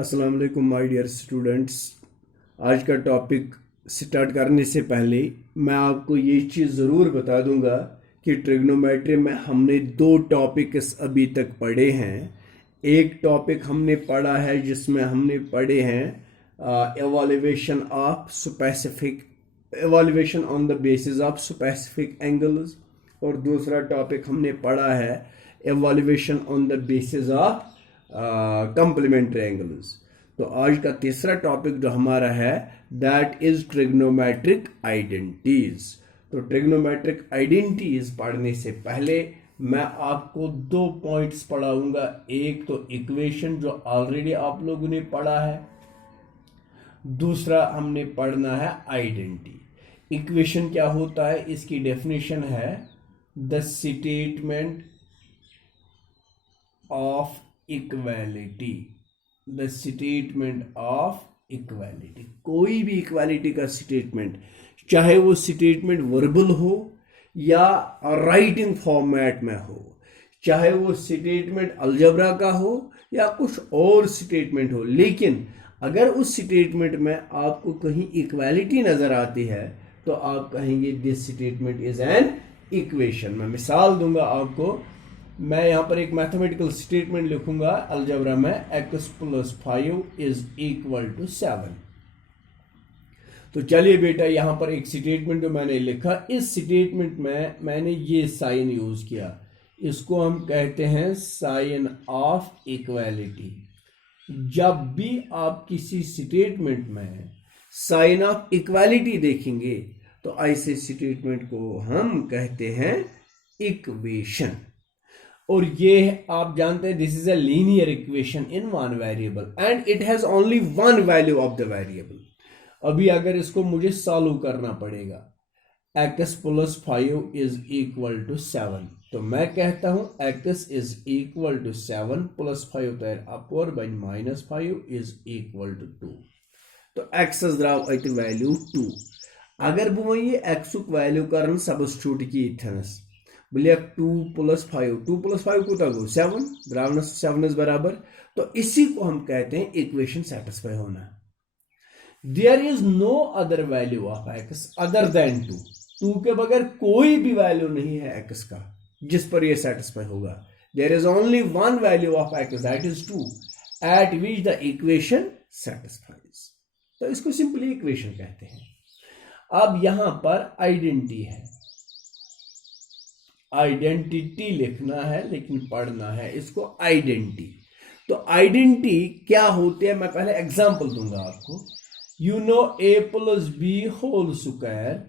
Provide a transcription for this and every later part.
अस्सलाम वालेकुम my dear students. आज का टॉपिक स्टार्ट करने से पहले मैं आपको ये चीज़ ज़रूर बता दूंगा कि ट्रिग्नोमेट्री में हमने दो टॉपिक्स अभी तक पढ़े हैं। एक टॉपिक हमने पढ़ा है जिसमें हमने पढ़े हैं evolution of specific evolution on the basis of specific angles, और दूसरा टॉपिक हमने पढ़ा है evolution on the basis of complementary angles. तो आज का तीसरा टॉपिक जो हमारा है दैट इज ट्रिग्नोमेट्रिक आइडेंटिटीज। तो ट्रिग्नोमेट्रिक आइडेंटिटीज पढ़ने से पहले मैं आपको दो पॉइंट्स पढ़ाऊंगा। एक तो इक्वेशन जो ऑलरेडी आप लोगों ने पढ़ा है, दूसरा हमने पढ़ना है आइडेंटिटी। इक्वेशन क्या होता है, इसकी डेफिनेशन है the statement of equality. The statement of equality, कोई भी इक्वालिटी का स्टेटमेंट, चाहे वो स्टेटमेंट वर्बल हो या राइटिंग फॉर्मेट में हो, चाहे वो स्टेटमेंट अलजबरा का हो या कुछ और स्टेटमेंट हो, लेकिन अगर उस स्टेटमेंट में आपको कहीं इक्वालिटी नजर आती है तो आप कहेंगे this statement is an equation. मैं मिसाल दूंगा आपको। मैं यहां पर एक मैथमेटिकल स्टेटमेंट लिखूंगा अलजबरा में, x + 5 इज इक्वल टू 7। तो चलिए बेटा, यहां पर एक स्टेटमेंट जो मैंने लिखा, इस स्टेटमेंट में मैंने ये साइन यूज किया, इसको हम कहते हैं साइन ऑफ इक्वालिटी। जब भी आप किसी स्टेटमेंट में साइन ऑफ इक्वालिटी देखेंगे तो ऐसे स्टेटमेंट को हम कहते हैं इक्वेशन। और ये आप जानते हैं this is a linear equation in one variable and it has only one value of the variable. अभी अगर इसको मुझे सॉल्व करना पड़ेगा, x + 5 इज इक्वल टू 7, तो मैं कहता हूं x इज इक्वल टू 7 + 5 तर अपवर बन -5 इज इक्वल टू 2। तो x द्राव अत वैल्यू 2। अगर बह ये x वैल्यू कर सबस्टिट्यूट की इथनस, बह लिख 2 + 5, 2 + 5 कूता गो 7, द्रावनस 7 बराबर। तो इसी को हम कहते हैं इक्वेशन सेटिस्फाई होना। There is no other value of x other than 2। 2 के बगैर कोई भी वैल्यू नहीं है x का जिस पर यह सेटिस्फाई होगा। There is only one value of x that is 2 at which the equation satisfies. तो इसको सिंपली इक्वेशन कहते हैं। अब यहां पर आइडेंटिटी है, आइडेंटिटी लिखना है लेकिन पढ़ना है इसको आइडेंटिटी। तो आइडेंटिटी क्या होती है, मैं पहले एग्जांपल दूंगा आपको। You know a + b whole square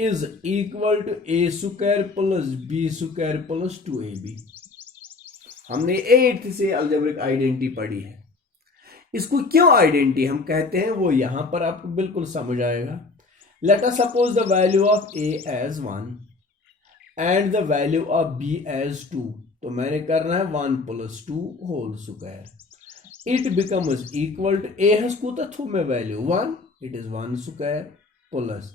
is equal to a² + b² + 2ab। हमने 8th से अलजेब्रिक आइडेंटिटी पढ़ी है। इसको क्यों आइडेंटिटी हम कहते हैं वो यहां पर आपको बिल्कुल समझ आएगा। Let us suppose the value of a as 1 and the value of b as 2। तो मैंने करना है 1 + 2 whole square. It becomes equal to a has कूता थ्रू में value 1, it is 1 square plus,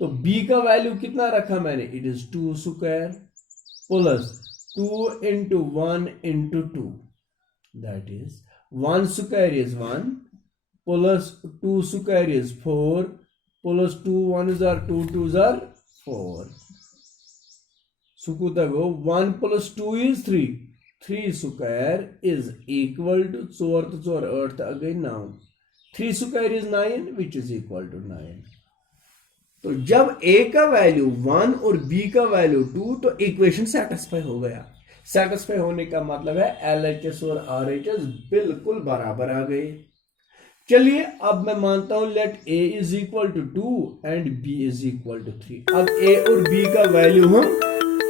तो b का वैल्यू कितना रखा मैंने, it is 2 square plus 2 × 1 × 2 that is 1 square is 1 plus 2 square is 4 plus 2 1s are 2 2s are 4। सुकूता go 1 + 2 is 3, 3 square is equal to 4 तो 4 8 गई 9, 3 square is 9 which is equal to 9। तो जब a का वैल्यू 1 और b का value 2 तो equation satisfy हो गया। सेटिस्फाई होने का मतलब है LHS और RHS बिल्कुल बराबर आ गए। चलिए अब मैं मानता हूं let a is equal to 2 and b is equal to 3। अब a और b का वैल्यू हम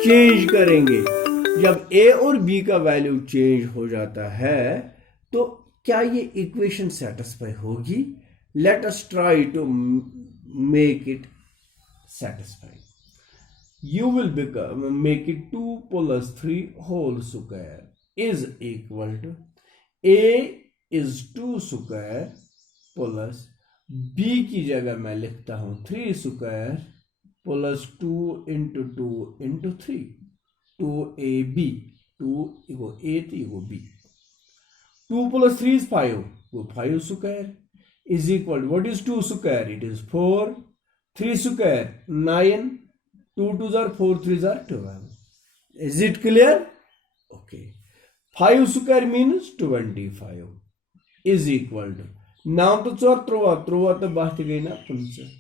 चेंज करेंगे। जब a और b का वैल्यू चेंज हो जाता है तो क्या ये इक्वेशन सेटिस्फाई होगी? Let us try to make it satisfy. You will make it 2 + 3 whole square is equal to a is 2 square plus b की जगह मैं लिखता हूं 3 स्क्वायर प्लस 2 × 2 × 3, 2ab, 2 इगो a 3 इगो b। 2 + 3 is 5, वो 5 square is equal what is 2 square, it is 4, 3 square 9, 2 2 are 4 3 are 12. Is it clear? Okay. 5 square means 25 is equal to 9 तो 4 3 तो बात गई ना 15।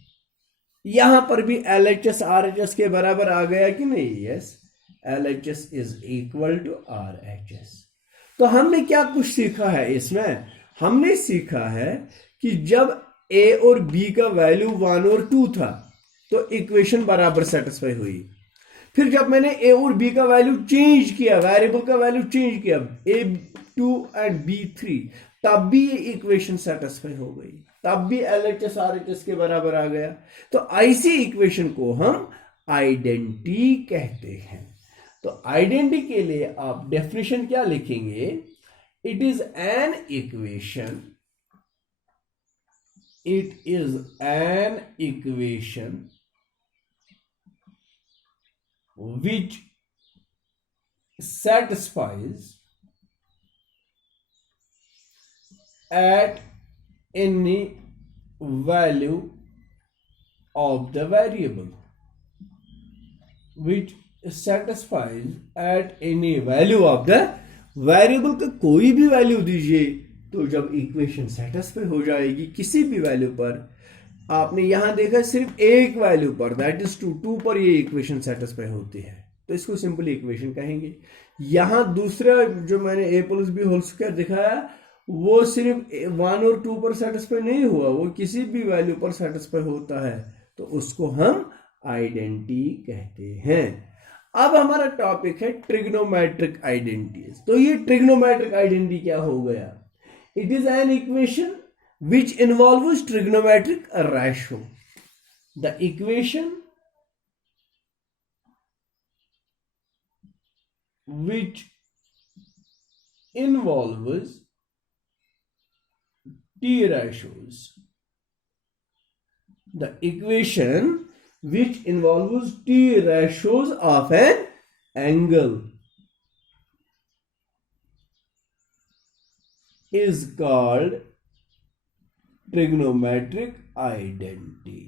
यहां पर भी LHS RHS के बराबर आ गया कि नहीं? Yes, LHS is equal to RHS। तो हमने क्या कुछ सीखा है इसमें? हमने सीखा है कि जब A और B का वैल्यू 1 और 2 था तो इक्वेशन बराबर सेटिस्फाई हुई। फिर जब मैंने A और B का वैल्यू चेंज किया, वेरिएबल का वैल्यू चेंज किया, A2 एंड B3, तब भी ये इक्वेशन सेटिस्फाई हो गई, तब भी LHS RHS के बराबर आ गया। तो ऐसी इक्वेशन को हम आइडेंटिटी कहते हैं। तो आइडेंटिटी के लिए आप डेफिनेशन क्या लिखेंगे? It is an equation, it is an equation which satisfies at any value of the variable, which satisfies at any value of the variable का कोई भी वैल्यू दीजिए तो जब इक्वेशन सेटिस्फाई हो जाएगी किसी भी वैल्यू पर। आपने यहां देखा सिर्फ एक वैल्यू पर, दैट इज 2 पर ये इक्वेशन सेटिस्फाई होती है, तो इसको सिंपली इक्वेशन कहेंगे। यहां दूसरा जो मैंने a plus B whole square दिखाया वो सिर्फ 1 और 2 पर सेटिस्फाई नहीं हुआ, वो किसी भी वैल्यू पर सेटिस्फाई होता है, तो उसको हम आइडेंटिटी कहते हैं। अब हमारा टॉपिक है ट्रिग्नोमेट्रिक आइडेंटिटीज। तो ये ट्रिग्नोमेट्रिक आइडेंटिटी क्या हो गया? It is an equation which involves trigonometric ratio. The equation which involves t ratios. The equation which involves t ratios of an angle is called trigonometric identity.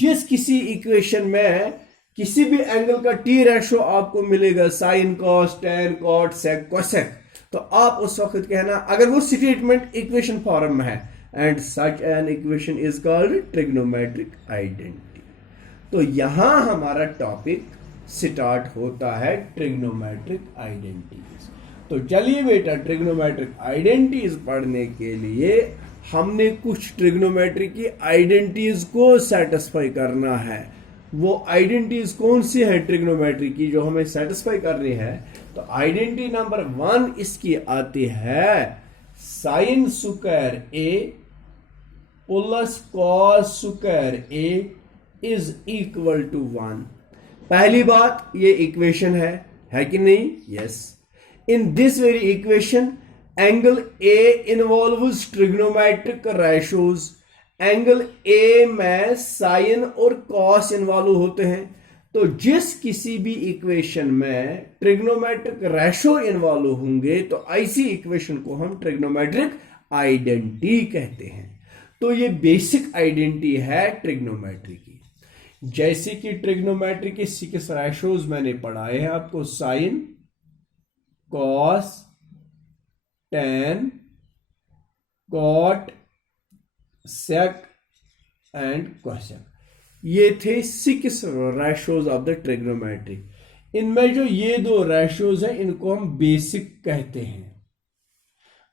जिस किसी equation में किसी भी एंगल का T ratio आपको मिलेगा, sign, cos, tan, cot, सेक, cosec, तो आप उस वक्त कहना, अगर वो स्टेटमेंट इक्वेशन फॉर्म में है, and such an equation is called trigonometric identity. तो यहां हमारा टॉपिक स्टार्ट होता है ट्रिग्नोमेट्रिक आइडेंटिटीज। तो चलिए बेटा, ट्रिग्नोमेट्रिक आइडेंटिटीज पढ़ने के लिए हमने कुछ ट्रिग्नोमेट्री की आइडेंटिटीज को सेटिस्फाई करना है। वो आइडेंटिटीज कौन सी है ट्रिग्नोमेट्री की जो हमें सेटिस्फाई करनी है? तो आइडेंटिटी नंबर 1 इसकी आती है sine square A plus cos square A is equal to 1। पहली बात, ये इक्वेशन है कि नहीं? Yes. In this very equation, angle A involves trigonometric ratios. Angle A में sin और cos इन्वॉल्व होते हैं। तो जिस किसी भी इक्वेशन में ट्रिग्नोमेट्रिक रेशो इन्वॉल्व होंगे तो ऐसी इक्वेशन को हम ट्रिग्नोमेट्रिक आइडेंटिटी कहते हैं। तो ये बेसिक आइडेंटिटी है ट्रिग्नोमेट्री की। जैसे कि ट्रिग्नोमेट्री के 6 रेशोज मैंने पढ़ाए हैं आपको, sine, cos, tan, cot, sec and cosec, ये थे 6 रेशोज ऑफ द ट्रिग्नोमेट्री। इनमें जो ये 2 रेशोज हैं इनको हम बेसिक कहते हैं,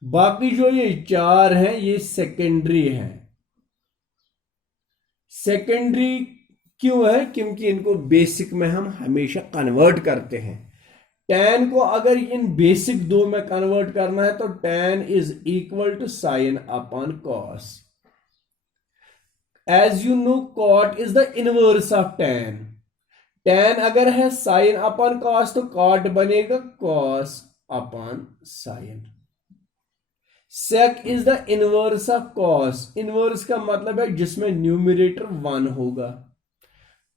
बाकी जो ये 4 हैं ये सेकेंडरी हैं। सेकेंडरी क्यों है? क्योंकि इनको बेसिक में हम हमेशा कन्वर्ट करते हैं। tan को अगर इन बेसिक 2 में कन्वर्ट करना है तो tan is equal to sine upon cos. As you know, cot is the inverse of tan। tan अगर है साइन अपॉन कॉस तो कॉट बनेगा cos upon sine. Sec is the inverse of cos. Inverse का मतलब है जिसमें numerator 1 होगा।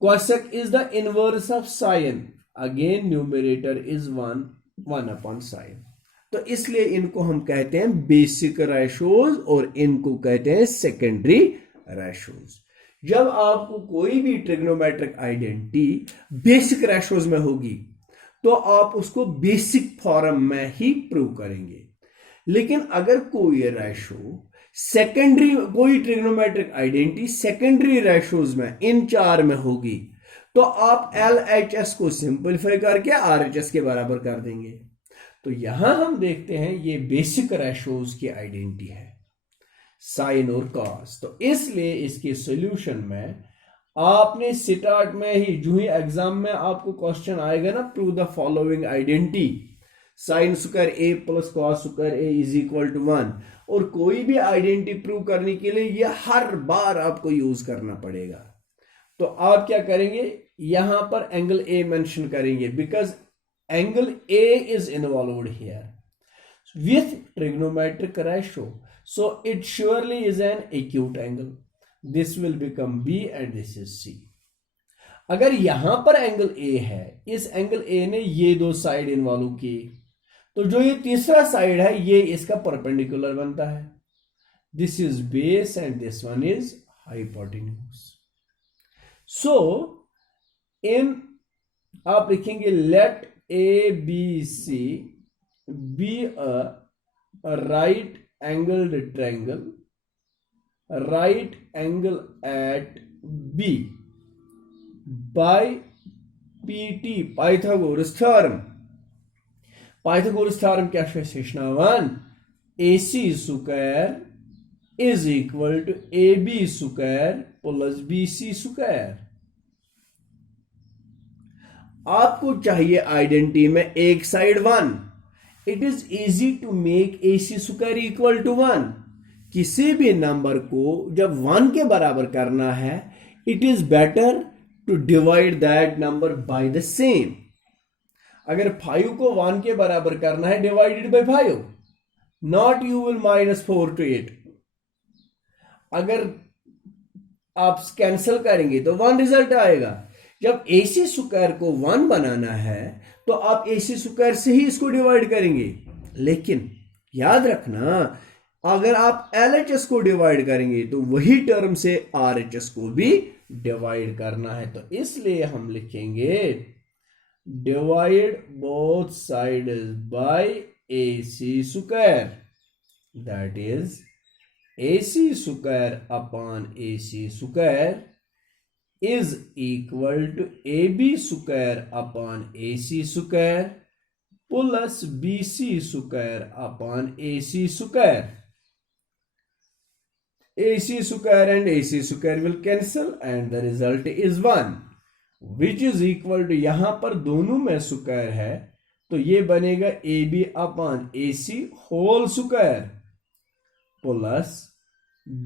Cosec is the inverse of sine, again numerator is 1 upon sine. तो इसलिए इनको हम कहते हैं बेसिक रेशोज और इनको कहते हैं सेकेंडरी रेशोज। जब आपको कोई भी ट्रिग्नोमेट्रिक आइडेंटिटी बेसिक रेशोज में होगी तो आप उसको बेसिक फॉर्म में ही प्रूव करेंगे। लेकिन अगर कोई रेशो सेकेंडरी, कोई ट्रिग्नोमेट्रिक आइडेंटिटी सेकेंडरी रेशोज में इन चार में होगी तो आप LHS को सिंपलीफाई करके RHS के बराबर कर देंगे। तो यहां हम देखते हैं ये बेसिक रेशोज की आइडेंटिटी है, साइन और कॉस। तो इसलिए इसके सॉल्यूशन में आपने स्टार्ट में ही, जो ही एग्जाम में आपको क्वेश्चन आएगा ना, prove the following identity, sine square A plus cos square A is equal to 1, और कोई भी आइडेंटिटी प्रूव करने के लिए यह हर बार आपको यूज करना पड़ेगा। तो आप क्या करेंगे, यहां पर एंगल ए मेंशन करेंगे because angle A is involved here with trigonometric ratio, so it surely is an acute angle. This will become B and this is C. अगर यहां पर एंगल A है, इस एंगल A ने ये दो side involve की, तो जो ये तीसरा साइड है ये इसका परपेंडिकुलर बनता है। This is base and this one is hypotenuse. So in आप लिखेंगे let ABC be a right angled triangle, right angle at B by PT, Pythagoras theorem. Pythagoras theorem क्या है? AC square is equal to AB square plus BC square. आपको चाहिए identity में एक side 1। It is easy to make AC square equal to 1। किसी भी number को जब 1 के बराबर करना है, it is better to divide that number by the same. अगर 5 को 1 के बराबर करना है, divided by 5, not you will -4 to 8। अगर आप कैंसिल करेंगे तो 1 रिजल्ट आएगा। जब AC स्क्वायर को 1 बनाना है तो आप AC स्क्वायर से ही इसको डिवाइड करेंगे। लेकिन याद रखना, अगर आप LHS को डिवाइड करेंगे तो वही टर्म से RHS को भी डिवाइड करना है। तो इसलिए हम लिखेंगे divide both sides by AC square, that is AC square upon AC square is equal to AB square upon AC square plus BC square upon AC square. AC square and AC square will cancel and the result is 1, which is equal to, यहां पर दोनों में square है तो ये बनेगा AB upon AC whole square plus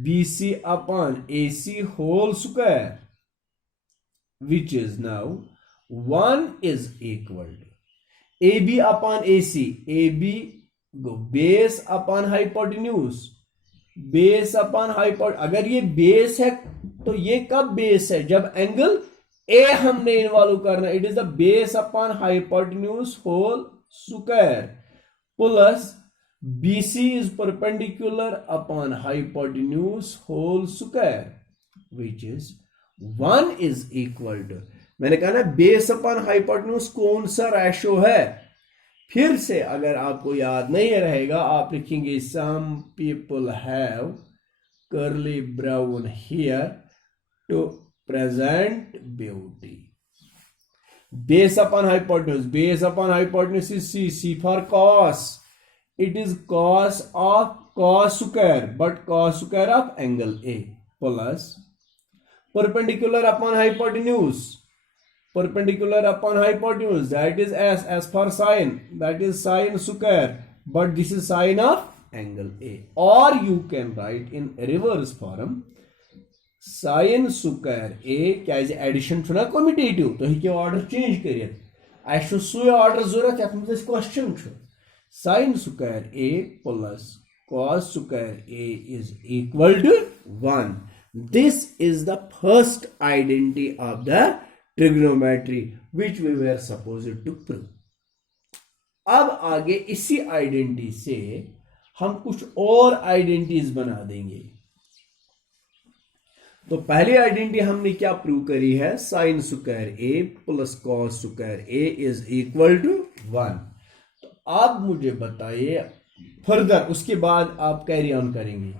BC upon AC whole square, which is now 1 is equal to AB upon AC, AB go base upon hypotenuse, base upon hypotenuse। अगर ये बेस है तो ये कब बेस है, जब एंगल A हमने involve करना, it is the base upon hypotenuse whole square plus BC is perpendicular upon hypotenuse whole square, which is 1 is equal to, मैंने कहा ना बेस अपॉन हाइपोटेन्यूज कौन सा रेशो है। फिर से अगर आपको याद नहीं रहेगा, आप लिखेंगे some people have curly brown hair to present beauty. Base upon hypotenuse, base upon hypotenuse is C for cos, it is cos of cos square, but cos square of angle A plus perpendicular upon hypotenuse, perpendicular upon hypotenuse, that is S for sine, that is sine square, but this is sine of angle A. Or you can write in reverse form sine square A क्या is addition to ना commutative, तो ही के order change करिए, ऐसे सुई order ज़रूरत है, अपने इस question छो sin square A plus cos square A is equal to 1. This is the first identity of the trigonometry which we were supposed to prove. अब आगे इसी आइडेंटिटी से हम कुछ और आइडेंटिटीज बना देंगे। तो पहली आइडेंटिटी हमने क्या प्रूव करी है, sine square A plus cos square A is equal to 1। तो आप मुझे बताइए फर्दर, उसके बाद आप कैरी ऑन करेंगे,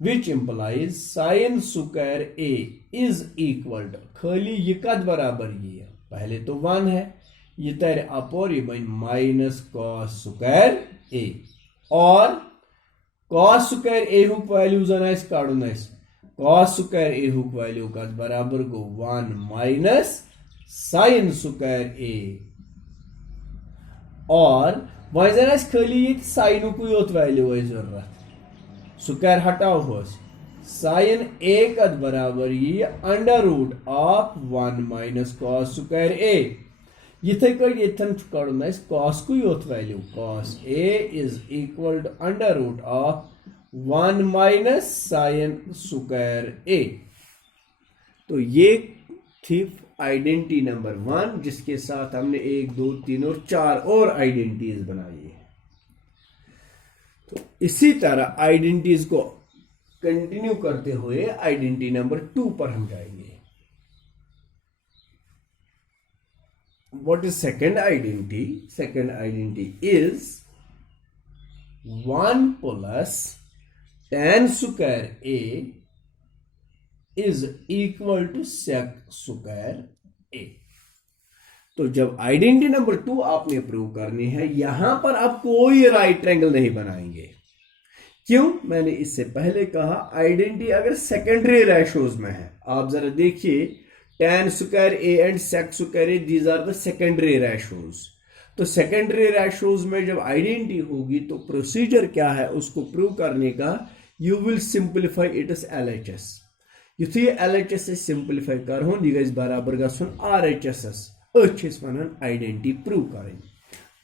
which implies sine square A is equal to, खाली ये कद बराबर ये है, पहले तो 1 है, ये तर अप और ये बन माइनस कॉस स्क्वायर ए, और कॉस स्क्वायर ए हुक वैल्यू जन काड़न कॉस स्क्वायर ए हुक वैल्यू का बराबर गो 1 माइनस साइन स्क्वायर ए, और वह जन खाली ये साइन को योत वैल्यू जरूरत, स्क्वायर हटाओ होस, साइन ए का बराबर ये under root of 1 minus cos square A, इथे कड़न कड़न कॉस को योत value, cos A is equal to under root of 1 minus sine square A. तो ये थी आइडेंटिटी नंबर 1, जिसके साथ हमने 1 2 3 और 4 और आइडेंटिटीज बनाई है। तो इसी तरह आइडेंटिटीज को कंटिन्यू करते हुए आइडेंटिटी नंबर 2 पर हम जाएंगे। What is second identity? Second identity is 1 plus tan square a is equal to sec square a। तो जब आइडेंटिटी नंबर 2 आपने प्रूव करनी है, यहां पर आप कोई राइट ट्रायंगल नहीं बनाएंगे। क्यों? मैंने इससे पहले कहा आइडेंटिटी अगर सेकेंडरी रेशोज में है, आप जरा देखिए tan square a and sec square a, these are the secondary ratios। तो सेकेंडरी रेशोज में जब आइडेंटिटी होगी तो प्रोसीजर क्या है उसको प्रूव करने का, you will simplify it S LHS। युथु ये LHS सिंप्लीफाई कर यह बराबर गसन RHS, अच्छे वन आइडेंटिटी प्रूव करें।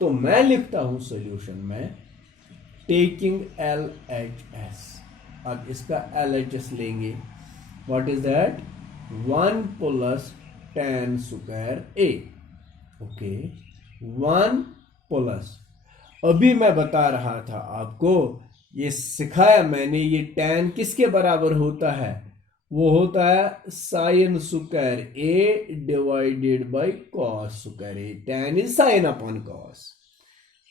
तो मैं लिखता हूं सोल्यूशन में टेकिंग LHS, अब इसका LHS लेंगे, what is that, 1 plus tan square a, okay 1 plus, अभी मैं बता रहा था आपको, ये सिखाया मैंने, ये tan किसके बराबर होता है, वो होता है sine square a divided by cos square a, tan is sine upon cos.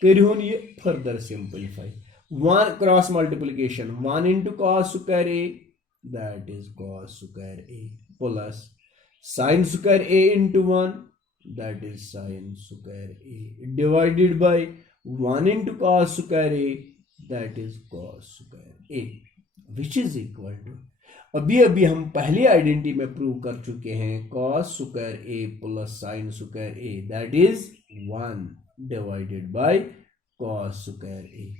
करिए ये further simplify, 1 cross multiplication, 1 into cos square a, that is cos square a, plus sin square a into 1, that is sin square a, divided by 1 into cos square a, that is cos square a, which is equal to, अभी हम पहली identity में prove कर चुके हैं, cos square a plus sin square a, that is 1 divided by cos square a।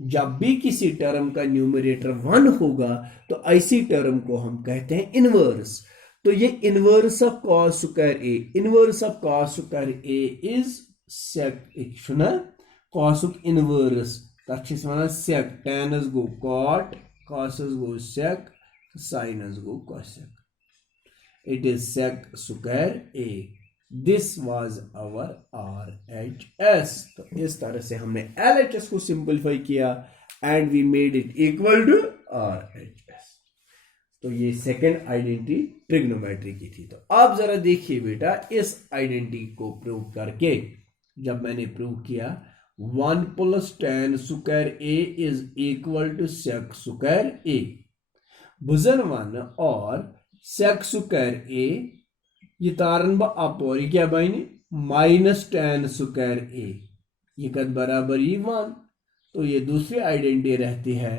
जब भी किसी टर्म का न्यूमरेटर 1 होगा तो ऐसी टर्म को हम कहते हैं इनवर्स। तो ये inverse of cos square A, inverse of cos square A is sec, cos inverse that one sec, tans go cot, coses go sec, sines go cosec, it is sec square A. This was our RHS। तो इस तरह से हमने LHS को simplify किया and we made it equal to RHS। तो ये second identity trigonometry की थी। तो आप जरा देखिए बेटा, इस आइडेंटिटी को प्रूव करके जब मैंने प्रूव किया 1 plus tan square a is equal to sec square a, भुजन 1 और सेक स्क्वायर a, ये तारन बा अप और क्या बने माइनस tan स्क्वायर a, ये कद बराबर ही 1। तो ये दूसरी आइडेंटिटी रहती है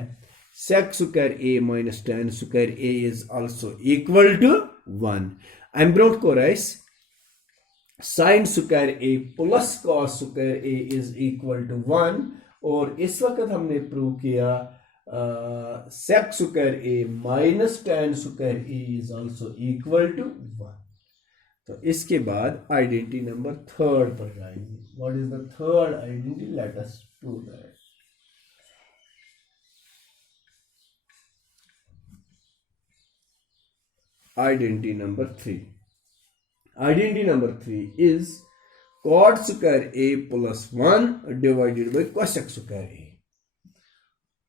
sec square a minus tan square a is also equal to 1। एम ब्रोट को राइस sin square a plus cos square a is equal to 1, और इस वक्त हमने प्रूव किया sec square a minus tan square a is also equal to 1। तो इसके बाद आइडेंटिटी नंबर 3 पर जाएंगे। What is the third identity, let us do that. Identity number 3, identity number 3 is cot square a plus 1 divided by cosec square a.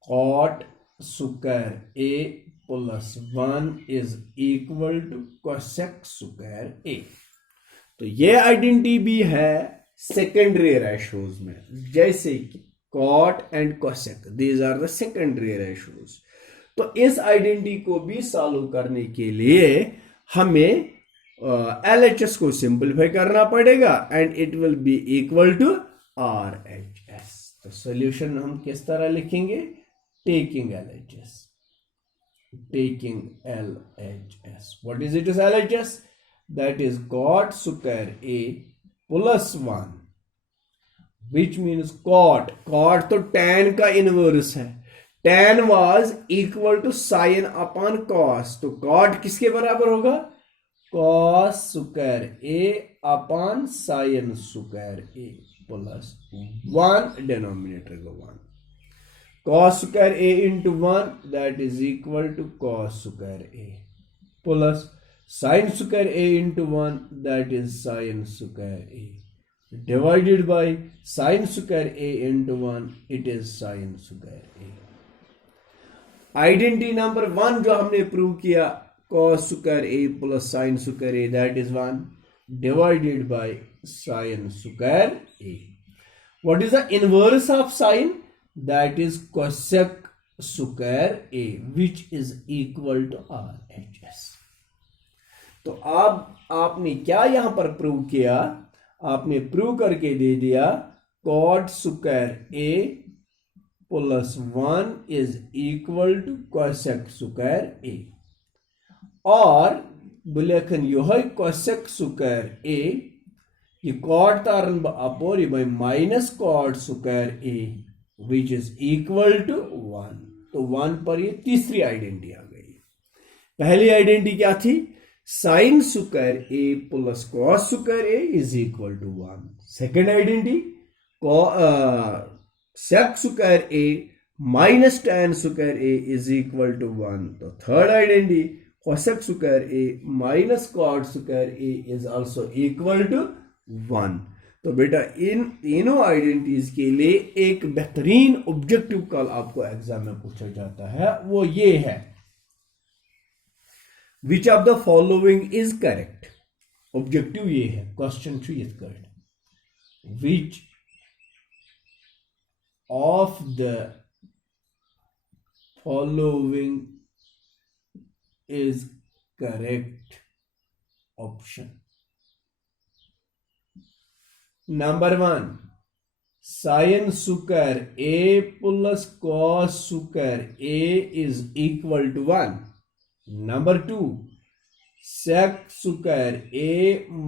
Cot square a plus 1 is equal to cosec square a. तो ये identity भी है secondary ratios में, जैसे कि cot and cosec, these are the secondary ratios. तो इस identity को भी सॉल्व करने के लिए हमें LHS को सिंपलीफाई करना पड़ेगा and it will be equal to RHS। तो सॉल्यूशन हम किस तरह लिखेंगे? Taking LHS, taking LHS. What is it as LHS? That is cot square a plus 1, which means cot तो tan का इनवर्स है। tan was equal to sin upon cos, तो cot किसके बराबर होगा? cos square a upon sin square a plus 1, denominator का 1। cos square a into 1, that is equal to cos square a plus sin square a into 1, that is sin square a divided by sin square a into 1, it is sin square a। Identity number 1 जो हमने prove किया, cos square a plus sin square a, that is 1 divided by sin square a। What is the inverse of sin? That is cosec square a, which is equal to RHS। तो अब आपने क्या यहां पर prove किया? आपने prove करके दे दिया cot square a plus 1 is equal to cosec square a, और बुलेखन यह cosec square a ये cot तारन अपोरी by minus cot square a which is equal to 1। तो 1 पर ये तीसरी आइडेंटिटी आ गई। पहली आइडेंटिटी क्या थी? sin square a plus cos square a is equal to 1। Second identity sec square a minus tan square a is equal to 1। तो third identity cosec square a minus cot square a is also equal to 1। तो बेटा इन तीनों identities के लिए एक बेहतरीन objective call आपको exam में पूछा जाता है, वो ये है विच of the following is correct. Objective ये है, question 3 is correct, which of the following is correct option. Number 1, sin square a plus cos square a is equal to 1। Number 2, sec square a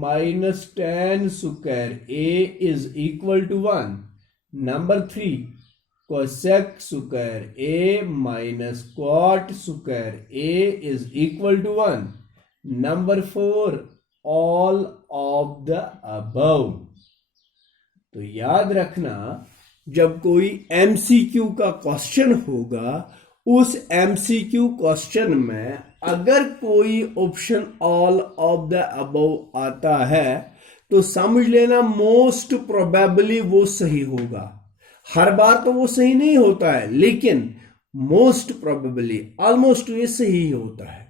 minus tan square a is equal to 1। Number 3, cosec square a minus cot square a is equal to 1। Number 4, all of the above। तो याद रखना, जब कोई MCQ का question होगा, उस MCQ question में अगर कोई option all of the above आता है तो समझ लेना मोस्ट प्रोबेबली वो सही होगा। हर बार तो वो सही नहीं होता है, लेकिन मोस्ट प्रोबेबली ऑलमोस्ट ये सही होता है।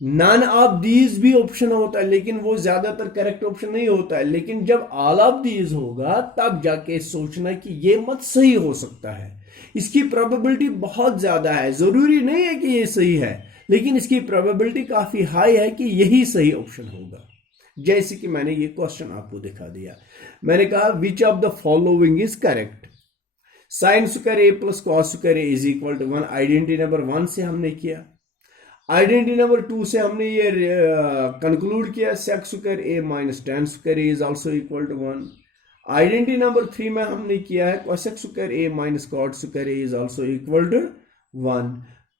नन ऑफ दीज भी ऑप्शन होता है, लेकिन वो ज्यादातर करेक्ट ऑप्शन नहीं होता है। लेकिन जब ऑल ऑफ दीज होगा तब जाके सोचना कि ये मत सही हो सकता है, इसकी प्रोबेबिलिटी बहुत ज्यादा है। जरूरी नहीं है कि ये सही है, लेकिन इसकी प्रोबेबिलिटी काफी हाई है कि यही सही ऑप्शन होगा। जैसे कि मैंने ये क्वेश्चन आपको दिखा दिया, मैंने कहा which of the following is correct. Sine square A plus cos square A is equal to 1 identity number 1 से हमने किया। आइडेंटिटी नंबर 2 से हमने ये कंक्लूड किया sec square a minus tan square a is also equal to 1। Identity number 3 में हमने किया है cosec square a minus cot square a is also equal to 1।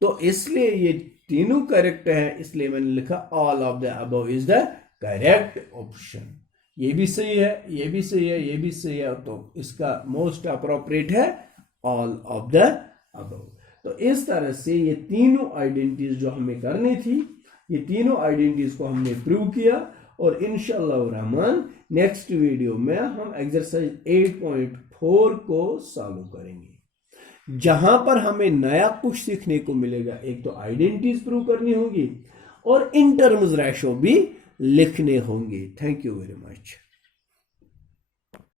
तो इसलिए ये तीनों करेक्ट है, इसलिए मैंने लिखा all of the above is the correct option. ये भी सही है, ये भी सही है, ये भी सही है, तो इसका मोस्ट अप्रोप्रिएट है ऑल ऑफ द अबव। तो इस तरह से ये तीनों आइडेंटिटीज जो हमें करनी थी, ये तीनों आइडेंटिटीज को हमने प्रूव किया और इंशाअल्लाह रहमान नेक्स्ट वीडियो में हम एक्सरसाइज 8.4 को सॉल्व करेंगे, जहां पर हमें नया कुछ सीखने को मिलेगा। एक तो आइडेंटिटीज प्रूव करनी होगी और इन टर्म्स रेशो भी लिखने होंगे। Thank you very much.